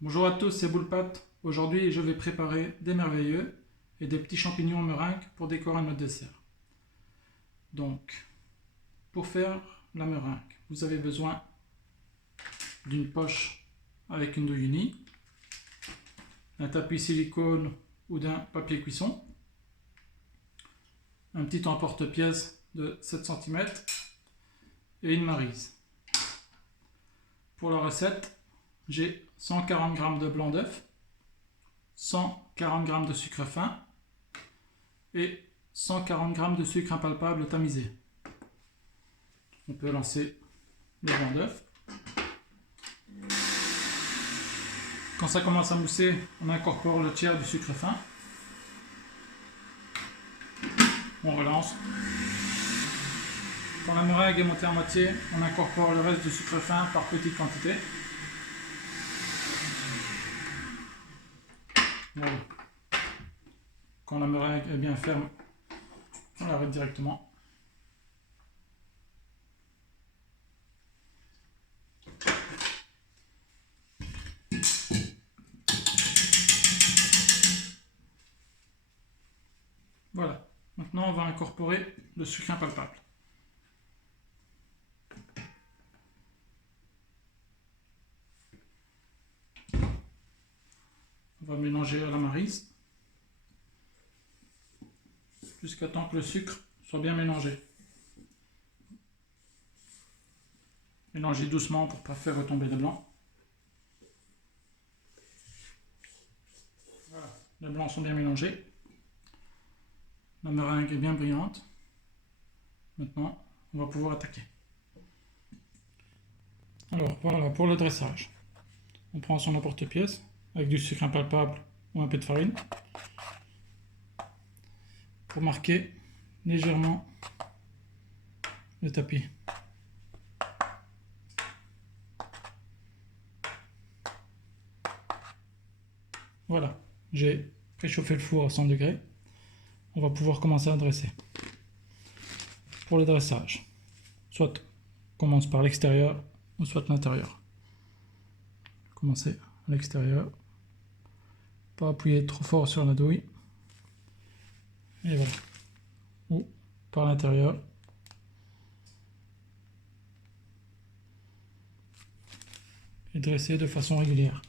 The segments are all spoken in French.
Bonjour à tous, c'est Boulpat. Aujourd'hui, je vais préparer des merveilleux et des petits champignons meringues pour décorer notre dessert. Donc, pour faire la meringue, vous avez besoin d'une poche avec une douille unie, un tapis silicone ou d'un papier cuisson, un petit emporte-pièce de 7 cm et une maryse. Pour la recette, j'ai 140 g de blanc d'œuf, 140 g de sucre fin et 140 g de sucre impalpable tamisé. On peut lancer le blanc d'œuf. Quand ça commence à mousser, on incorpore le tiers du sucre fin. On relance. Quand la meringue est montée à moitié, on incorpore le reste du sucre fin par petites quantités. Voilà. Quand la meringue est bien ferme, on l'arrête directement. Voilà. Maintenant, on va incorporer le sucre impalpable. On va mélanger à la maryse jusqu'à temps que le sucre soit bien mélangé. Mélangez doucement pour ne pas faire retomber le blanc. Voilà, les blancs sont bien mélangés. La meringue est bien brillante. Maintenant, on va pouvoir attaquer. Alors voilà pour le dressage. On prend son emporte-pièce avec du sucre impalpable ou un peu de farine pour marquer légèrement le tapis. Voilà, j'ai préchauffé le four à 100 degrés. On va pouvoir commencer à dresser. Pour le dressage, soit on commence par l'extérieur ou soit l'intérieur. Commencer à l'extérieur, pas appuyer trop fort sur la douille, et voilà, ou par l'intérieur. Et dresser de façon régulière.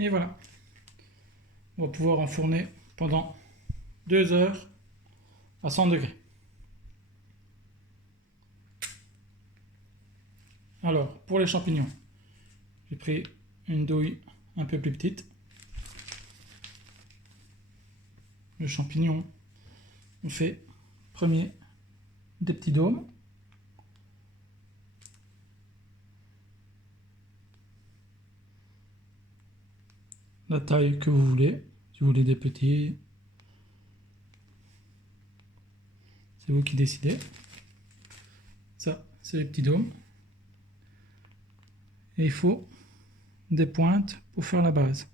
Et voilà, on va pouvoir enfourner pendant 2 heures à 100 degrés. Alors, pour les champignons, j'ai pris une douille un peu plus petite. Le champignon, on fait premier des petits dômes. La taille que vous voulez, si vous voulez des petits, c'est vous qui décidez. Ça, c'est les petits dômes. Et il faut des pointes pour faire la base.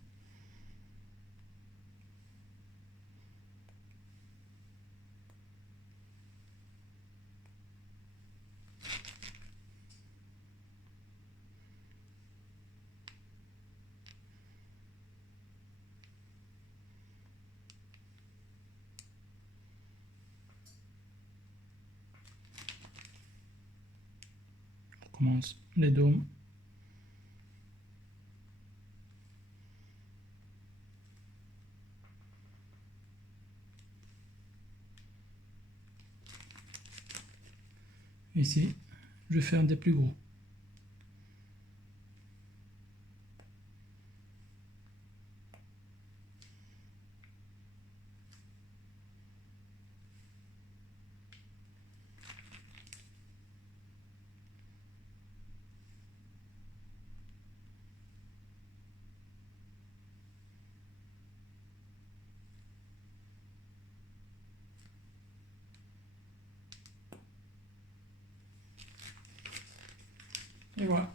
On commence les dômes. Ici, je vais faire des plus gros. Et voilà.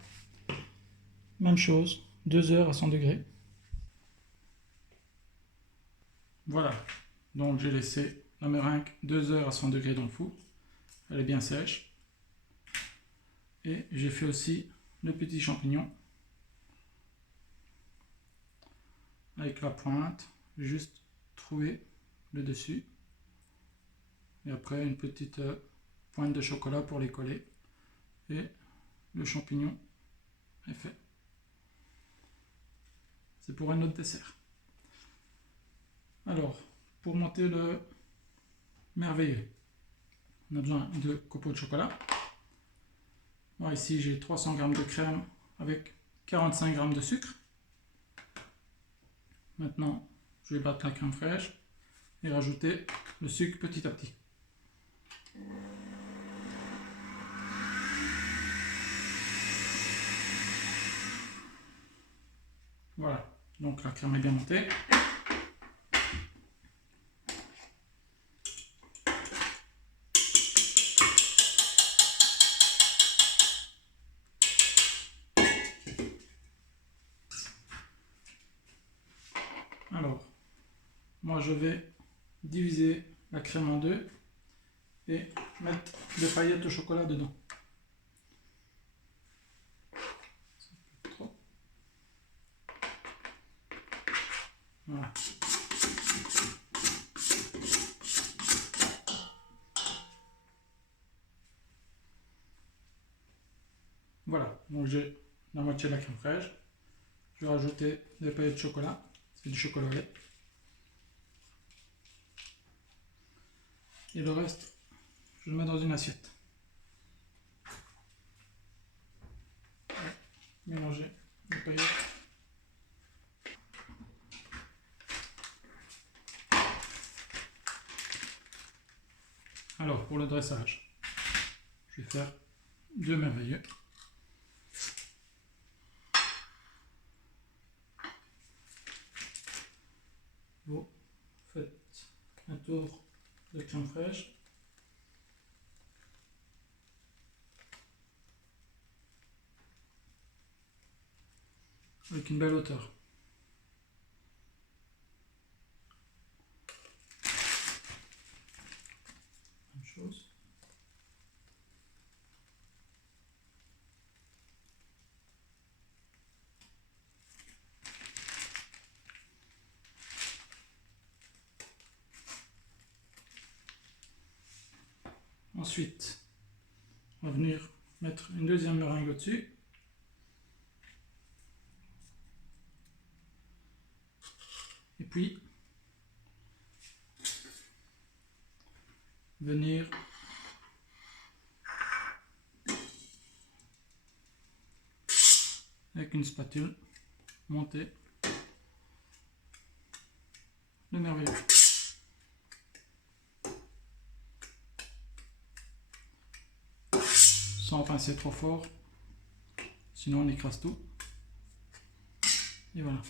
Même chose, 2 heures à 100 degrés. Voilà, donc j'ai laissé la meringue 2 heures à 100 degrés dans le four. Elle est bien sèche. Et j'ai fait aussi le petit champignon avec la pointe, juste trouver le dessus. Et après une petite pointe de chocolat pour les coller. Et le champignon est fait. C'est pour un autre dessert. Alors, pour monter le merveilleux, on a besoin de copeaux de chocolat. Alors ici, j'ai 300 g de crème avec 45 g de sucre. Maintenant, je vais battre la crème fraîche et rajouter le sucre petit à petit. Voilà, donc la crème est bien montée. Alors, moi je vais diviser la crème en deux et mettre des paillettes au chocolat dedans. Voilà. Voilà, donc j'ai la moitié de la crème fraîche. Je vais rajouter des paillettes de chocolat, c'est du chocolat au lait. Et le reste, je le mets dans une assiette. Mélanger les paillettes. Alors, pour le dressage, je vais faire 2 merveilleux. Vous faites un tour de crème fraîche. Avec une belle hauteur. Même chose. Ensuite, on va venir mettre une deuxième meringue au-dessus. Et puis, venir avec une spatule monter le merveilleux. Sans pincer trop fort, sinon on écrase tout. Et voilà.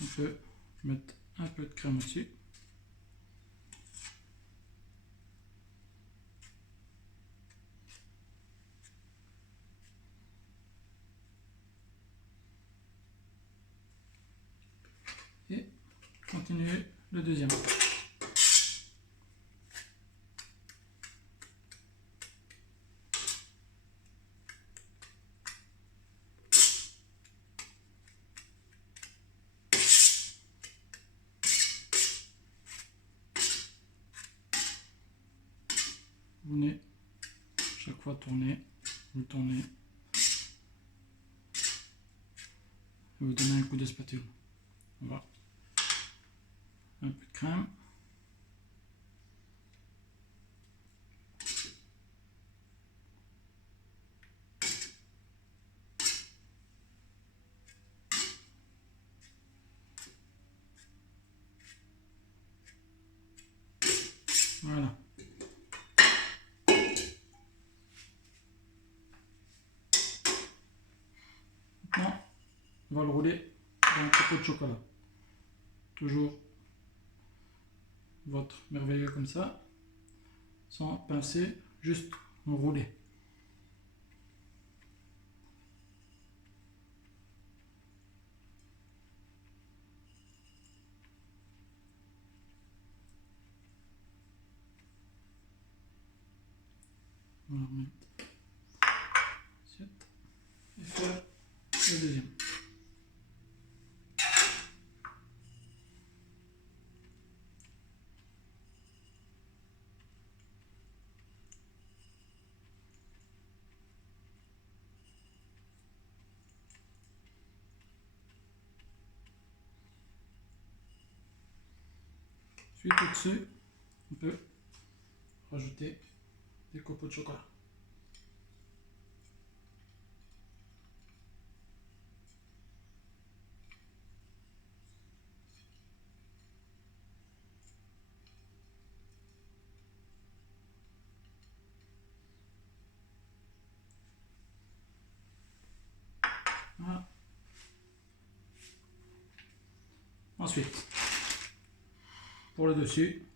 On peut mettre un peu de crème au-dessus. Et continuer le deuxième. Vous venez chaque fois tourner, vous tournez, et vous donnez un coup de spatule. On va un peu de crème. Voilà. Maintenant, on va le rouler dans un copeau de chocolat. Toujours votre merveilleux comme ça, sans pincer, juste enrouler. On va remettre l'assiette et faire le deuxième. Ensuite, au-dessus, on peut rajouter des copeaux de chocolat. Voilà. Ensuite, pour le dessus,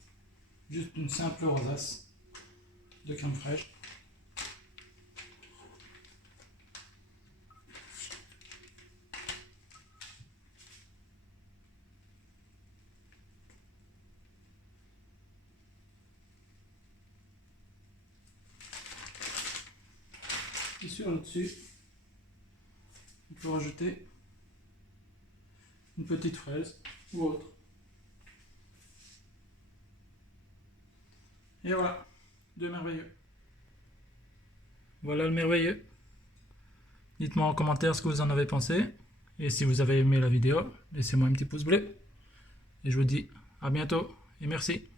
juste une simple rosace de crème fraîche. Et sur le dessus, on peut rajouter une petite fraise ou autre. Et voilà, deux merveilleux. Voilà le merveilleux. Dites-moi en commentaire ce que vous en avez pensé. Et si vous avez aimé la vidéo, laissez-moi un petit pouce bleu. Et je vous dis à bientôt et merci.